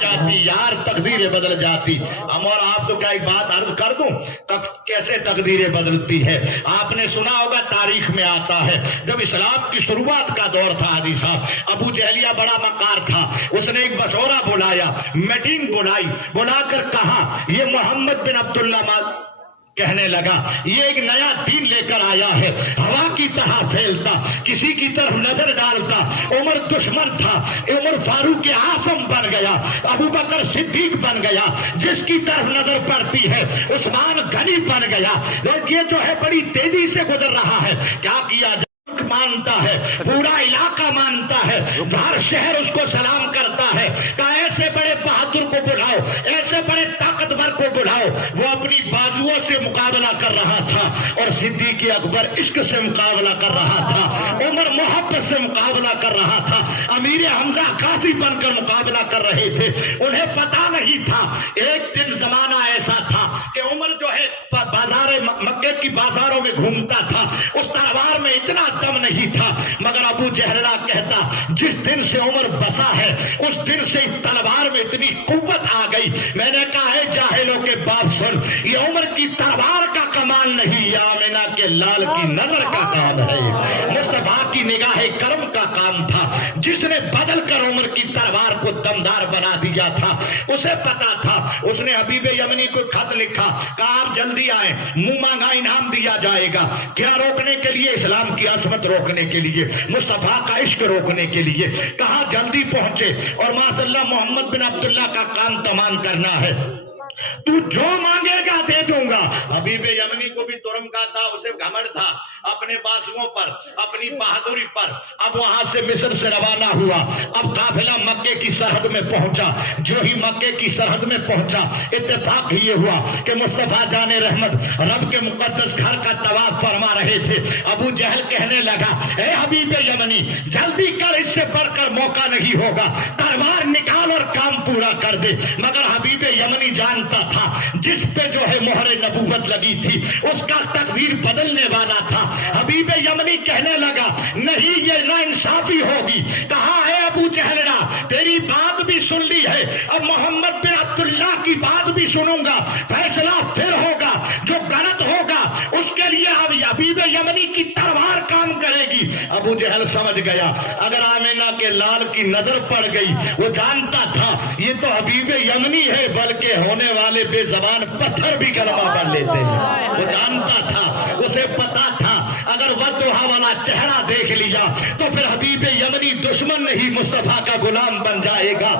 جاتی یار تقدیریں بدل جاتی. ہم اور آپ تو کیا ایک بات عرض کر دوں کیسے تقدیریں بدلتی ہے. آپ نے سنا ہوگا تاریخ میں آتا ہے جب اسلام کی شروعات کا دور تھا حاجی صاحب ابو جہلیہ بڑا مکار تھا. اس نے ایک مشورہ بلایا, میٹنگ بلائی, بلا کر کہا یہ محمد بن عبداللہ کہنے لگا یہ ایک نیا دین لے کر آیا ہے, ہوا کی طرح پھیلتا, کسی کی طرف نظر ڈالتا. عمر دشمن تھا, عمر فاروق اعظم بن گیا, ابو بکر صدیق بن گیا, جس کی طرف نظر پڑتی ہے عثمان غنی بن گیا. یہ جو ہے بڑی تیزی سے گزر رہا ہے. کیا کیا مانتا ہے, پورا علاقہ مانتا ہے, ہر شہر اس کو سلام کرتا ہے. کہا ایسے بڑے بہادر کو بلاؤ, ایسے بڑے طاقتور کو بلاؤ. وہ اپنی بازوؤں سے مقابلہ کر رہا تھا اور صدیق اکبر عشق سے مقابلہ کر رہا تھا, عمر محبت سے مقابلہ کر رہا تھا, امیر حمزہ غازی بن کر مقابلہ کر رہے تھے. انہیں پتا نہیں تھا ایک دن زمانہ ایسا تھا کہ عمر جو ہے بازار مکے کی بازاروں میں گھومتا تھا, اس تلوار میں اتنا دم نہیں تھا, مگر ابو جہل کہتا جس دن سے عمر بسا ہے اس دن سے اس تلوار میں اتنی قوت آ گئی. میں نے کہا ہے جاہلوں کے باپ سن, یہ عمر کی تلوار کا کمال نہیں, یہ آمنہ کے لال کی نظر کا کام ہے, مصطفیٰ کی نگاہ کرم کا کام تھا, جس نے بدل کر عمر کی تلوار کو دمدار بنا دیا تھا. اسے پتا تھا, اس نے حبیب یمنی کو خط لکھا, کہا آپ جلدی آئیں, منہ مانگا انعام دیا جائے گا. کیا روکنے کے لیے, اسلام کی عظمت روکنے کے لیے, مصطفیٰ کا عشق روکنے کے لیے. کہا جلدی پہنچے اور ماشاء اللہ محمد بن عبداللہ کا کام تمام کرنا ہے, تو جو مانگے گا دے دوں گا. حبیب یمنی کو بھی ترم کا تھا, اسے گھمنڈ تھا اپنے بازوؤں پر, اپنی بہادری پر. اب وہاں سے مصر سے روانہ ہوا. اب قافلہ مکے کی سرحد میں پہنچا. جو ہی مکے کی سرحد میں پہنچا, اتفاق یہ ہوا کہ مصطفیٰ جان رحمت رب کے مقدس گھر کا طواف فرما رہے تھے. ابو جہل کہنے لگا اے حبیب یمنی جلدی کر, اس سے بڑھ کر موقع نہیں ہوگا, تلوار نکال اور کام پورا کر دے. مگر حبیب یمنی جانتا تھا جس پہ جو ہے مہر نبوت لگی تھی اس کا تقدیر بدلنے والا تھا. حبیب یمنی کہنے لگا نہیں یہ ناانصافی ہوگی. کہا ہے ابو جہلنا تیری بات بھی سن لی ہے, اب محمد بن عبداللہ کی بات بھی سنوں گا, فیصلہ پھر ہوگا, جو غلط ہوگا اس کے لیے اب حبیب یمنی کی تلوار کام کرے گی. ابو جہل سمجھ گیا اگر آمنہ کے لال کی نظر پڑ گئی, وہ جانتا تھا یہ تو حبیب یمنی ہے, بلکہ ہونے والے بے زبان پتھر بھی کلمہ پڑھ لیتے ہیں. وہ جانتا تھا, اسے پتا تھا اگر وضحا والا چہرہ دیکھ لیا تو پھر حبیب یمنی دشمن نہیں مصطفیٰ کا غلام بن جائے گا.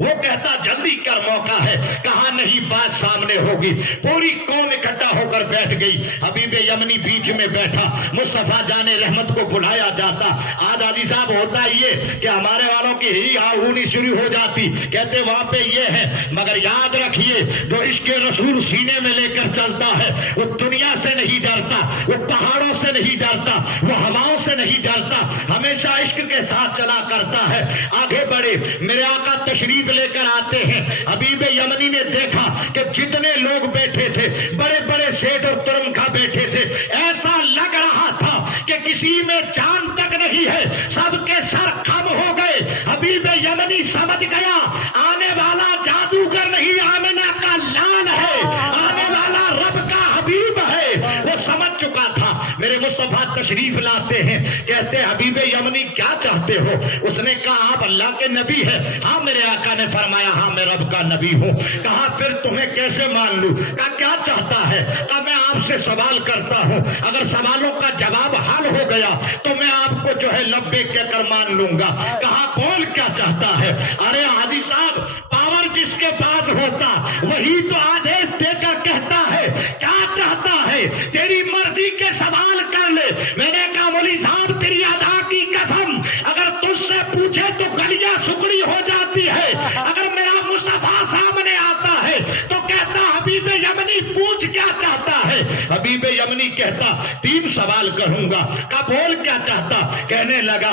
وہ کہتا جلدی کر موقع ہے. کہا نہیں بات سامنے ہوگی. پوری قوم اکٹھا ہو کر بیٹھ گئی. حبیب یمنی بیچ میں بیٹھا, مصطفیٰ جان رحمت کو بلایا جاتا. آج حاجی صاحب ہوتا یہ کہ ہمارے والوں کی ہی ہونی شروع ہو جاتی, کہتے وہاں پہ یہ ہے, مگر یاد رکھیے جو عشق رسول سینے میں لے کر چلتا ہے وہ دنیا سے نہیں ڈرتا, وہ پہاڑوں سے نہیں ڈرتا, وہ ہواؤں سے نہیں ڈرتا, ہمیشہ عشق کے ساتھ چلا کرتا ہے. آگے بڑھے, میرے آقا تشریف لے کر آتے ہیں. حبیب یمنی نے دیکھا کہ جتنے لوگ بیٹھے تھے بڑے بڑے سیٹ اور ترمکھا بیٹھے تھے, ایسا لگ رہا تھا کہ کسی میں جان تک نہیں ہے, سب کے سر خم ہو گئے. حبیب یمنی سمجھ گیا آنے والا جادوگر نہیں, آمنہ کا لال ہے, آنے والا رب کا حبیب ہے. وہ سمجھ چکا تھا. میرے مصطفیٰ تشریف لاتے ہیں, کہتے حبیب یمنی کیا چاہتے ہو. اس نے کہا آپ اللہ کے نبی ہیں. ہاں میرے آقا نے فرمایا ہاں میں رب کا نبی ہوں. کہا پھر تمہیں کیسے مان لوں. کہا کیا چاہتا ہے. کہا میں آپ سے سوال کرتا ہوں, اگر سوالوں کا جواب حل ہو گیا تو میں آپ کو جو ہے لبیک کہہ کر مان لوں گا. کہا بول کیا چاہتا ہے. ارے حاجی صاحب پاور جس کے پاس ہوتا وہی تو آدیش دے کر کہتا ہے کیا چاہتا ہے, تیری مرضی کے سوال کر لے. میں نے کہا مولوی صاحب تیری ادا کی قسم اگر تجھ سے پوچھے تو گلیاں سکڑی ہو جاتی ہے, اگر میرا مصطفیٰ سامنے آتا ہے تو کہتا حبیب یمنی پوچھ کیا چاہتا ہے. حبیب یمنی کہتا 3 سوال کروں گا. کہا بول کیا چاہتا. کہنے لگا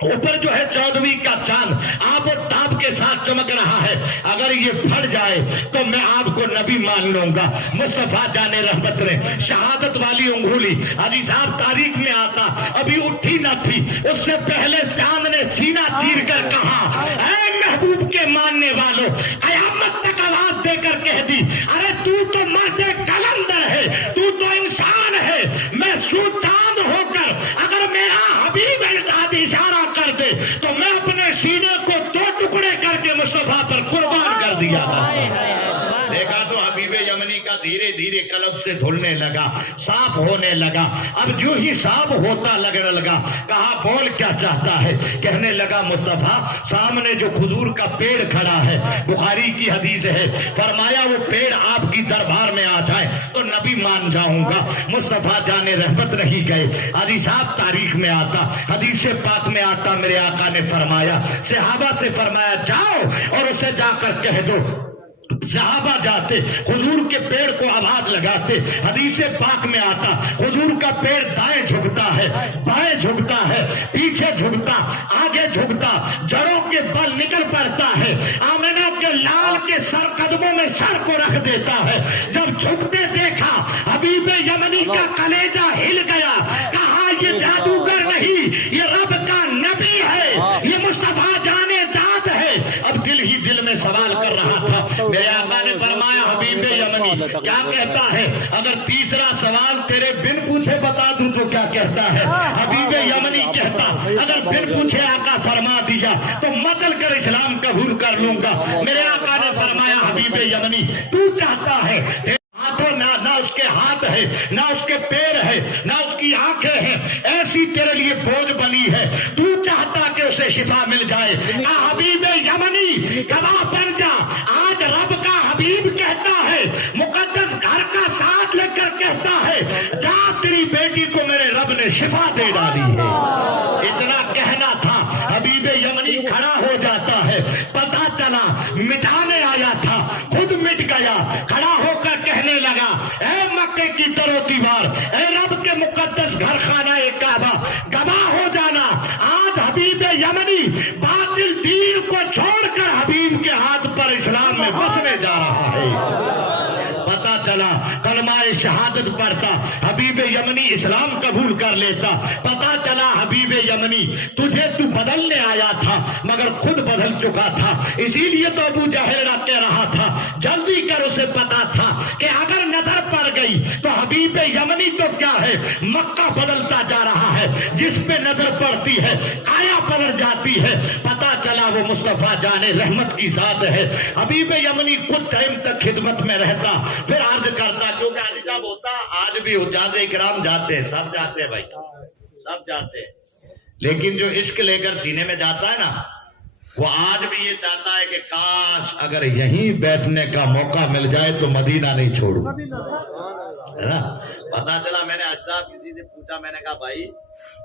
اوپر جو ہے 14ویں کا چاند آب و تاب کے ساتھ چمک رہا ہے، اگر یہ پھٹ جائے تو میں آپ کو نبی مان لوں گا۔ مصطفیٰ جان رحمت نے شہادت والی انگلی حاجی صاحب تاریخ میں آتا ابھی اٹھی نہ تھی، اس سے پہلے چاند نے سینہ چیر کر کہا اے محبوب کے ماننے والوں، قیامت تک آواز دے کر کہہ دی ارے تو مرد کلندر ہے، تو انسان ہے، میں چاند ہو کر اگر میرا حبیب اشارہ کر دے تو میں اپنے سینے کو 2 ٹکڑے کر کے مصطفیٰ پر قربان کر دیا تھا۔ دیکھا تو حبیب یمنی کا دھیرے دھیرے قلب سے دھلنے لگا، صاف ہونے لگا۔ اب جو ہی صاف ہوتا لگنے لگا کہا بول کیا چاہتا ہے؟ کہنے لگا مصطفیٰ سامنے جو کھجور کا پیڑ کھڑا ہے، بخاری کی حدیث ہے، فرمایا وہ پیڑ آپ کی دربار میں آ جائے تو نبی مان جاؤں گا۔ مصطفیٰ جان رحمت نہیں گئے، حدیث صاحب تاریخ میں آتا، حدیث پاک میں آتا، میرے آقا نے فرمایا صحابہ سے فرمایا جاؤ اور اسے جا کر کہہ دو۔ صحابہ جاتے، کھجور کے پیڑ کو آواز لگاتے، حدیث پاک میں آتا کھجور کا پیڑ دائیں جھکتا ہے، بائیں جھکتا ہے، پیچھے جھکتا، آگے جھکتا، جڑوں کے بل نکل پڑتا ہے، آمنہ کے لال کے سر قدموں میں سر کو رکھ دیتا ہے۔ جب جھکتے دیکھا حبیب یمنی کا کلیجہ ہل گیا، کہا یہ جادوگر نہیں، یہ رب کا نبی ہے، یہ مصطفیٰ جان ذات ہے۔ اب دل ہی دل میں سوال کر رہا تھا، میرے آقا نے فرمایا حبیب یمنی کیا کہتا ہے؟ اگر تیسرا سوال تیرے بن پوچھے بتا دوں تو کیا کہتا ہے؟ حبیب یمنی کہتا اگر بن پوچھے آقا فرما دیا تو مچل کر اسلام قبول کر لوں گا۔ میرے آقا نے فرمایا حبیب یمنی تو چاہتا ہے نہ اس کے ہاتھ ہے، نہ اس کے پیر ہے، نہ اس کی آنکھیں ہیں، ایسی تیرے لیے بوجھ بنی ہے، تو چاہتا کہ اسے شفا مل جائے۔ حبیب یمنی گواہ بن جا، آج رب کا حبیب کہتا ہے، مقدس گھر کا ساتھ لے کر کہتا ہے جا تیری بیٹی کو میرے رب نے شفا دے ڈالی ہے۔ اتنا کہنا تھا، حبیب یمنی کھڑا ہو جاتا ہے، پتا چلا مٹانے آیا تھا خود مٹ گیا، کھڑا ہو کر کہنے لگا اے مکے کی در و دیوار، اے رب کے مقدس گھر خانہ کعبہ، گواہ ہو جانا آج حبیب یمنی باطل دین کو چھوڑ کر حبیب کے ہاتھ پر اسلام میں بسنے جا رہا ہے۔ پتا چلا کلمہ شہادت پڑھتا حبیب یمنی اسلام قبول کر لیتا۔ پتا چلا حبیب یمنی تجھے تو بدلنے آیا تھا مگر خود بدل چکا تھا، اسی لیے تو ابو جہل کہہ رہا تھا جلدی کر، اسے پتا تھا کہ اگر نظر پڑ گئی تو حبیب یمنی تو کیا ہے مکہ بدلتا جا رہا ہے، جس پہ نظر پڑتی ہے آیا پلٹ جاتی ہے۔ پتا چلا وہ مصطفیٰ جان رحمت کی ذات ہے۔ حبیب یمنی کچھ ٹائم تک خدمت میں رہتا، پھر عرض کرتا کیونکہ حاجی صاحب ہوتا آج بھی حجاج کرام جاتے ہیں، سب جاتے ہیں بھائی، سب جاتے ہیں، لیکن جو عشق لے کر سینے میں جاتا ہے نا وہ آج بھی یہ چاہتا ہے کہ کاش اگر یہیں بیٹھنے کا موقع مل جائے تو مدینہ نہیں چھوڑوں، ہے نا۔ پتا چلا میں نے حاجی صاحب کسی سے پوچھا، میں نے کہا بھائی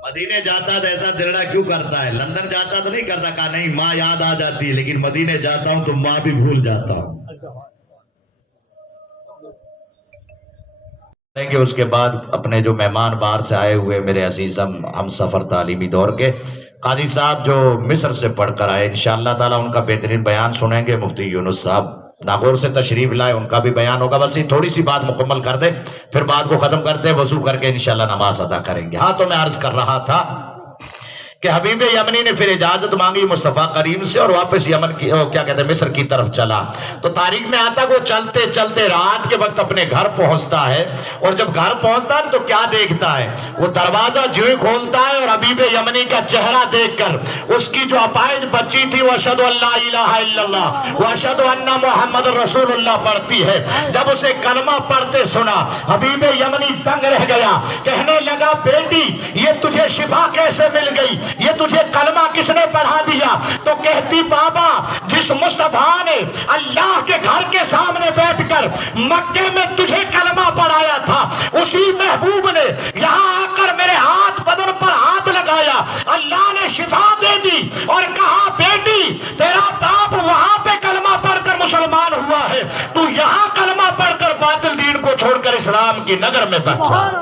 مدینے جاتا تو ایسا دلڑا کیوں کرتا ہے؟ لندن جاتا تو نہیں کرتا؟ کہا نہیں ماں یاد آ جاتی ہے، لیکن مدینے جاتا ہوں تو ماں بھی بھول جاتا ہوں۔ کہ اس کے بعد اپنے جو مہمان باہر سے آئے ہوئے میرے عزیز ہم سفر تعلیمی دور کے قاضی صاحب جو مصر سے پڑھ کر آئے، انشاءاللہ تعالیٰ ان کا بہترین بیان سنیں گے۔ مفتی یونس صاحب ناگور سے تشریف لائے، ان کا بھی بیان ہوگا۔ بس یہ تھوڑی سی بات مکمل کر دیں پھر بات کو ختم کرتے، وضو کر کے انشاءاللہ نماز ادا کریں گے۔ ہاں تو میں عرض کر رہا تھا کہ حبیب یمنی نے پھر اجازت مانگی مصطفیٰ کریم سے اور واپس یمن کی کیا کہتے ہیں مصر کی طرف چلا۔ تو تاریخ میں آتا کہ وہ چلتے چلتے رات کے وقت اپنے گھر پہنچتا ہے، اور جب گھر پہنچتا ہے تو کیا دیکھتا ہے؟ وہ دروازہ جو ہی کھولتا ہے اور حبیب یمنی کا چہرہ دیکھ کر اس کی جو اپائج بچی تھی وہ اشہد ان لا الہ الا اللہ و اشہد ان محمد رسول اللہ پڑھتی ہے، جب اسے کلمہ پڑھتے سنا حبیب یمنی دنگ رہ گیا، کہنے لگا بیٹی یہ تجھے شفا کیسے مل گئی؟ یہ تجھے کلمہ کس نے پڑھا دیا؟ تو کہتی بابا جس مصطفیٰ نے اللہ کے گھر کے سامنے بیٹھ کر مکے میں تجھے کلمہ پڑھایا تھا، اسی محبوب نے یہاں آ کر میرے ہاتھ بدن پر ہاتھ لگایا، اللہ نے شفا دے دی اور کہا بیٹی تیرا باپ وہاں پہ کلمہ پڑھ کر مسلمان ہوا ہے، تو یہاں کلمہ پڑھ کر باطل دین کو چھوڑ کر اسلام کی نگر میں بیٹھا۔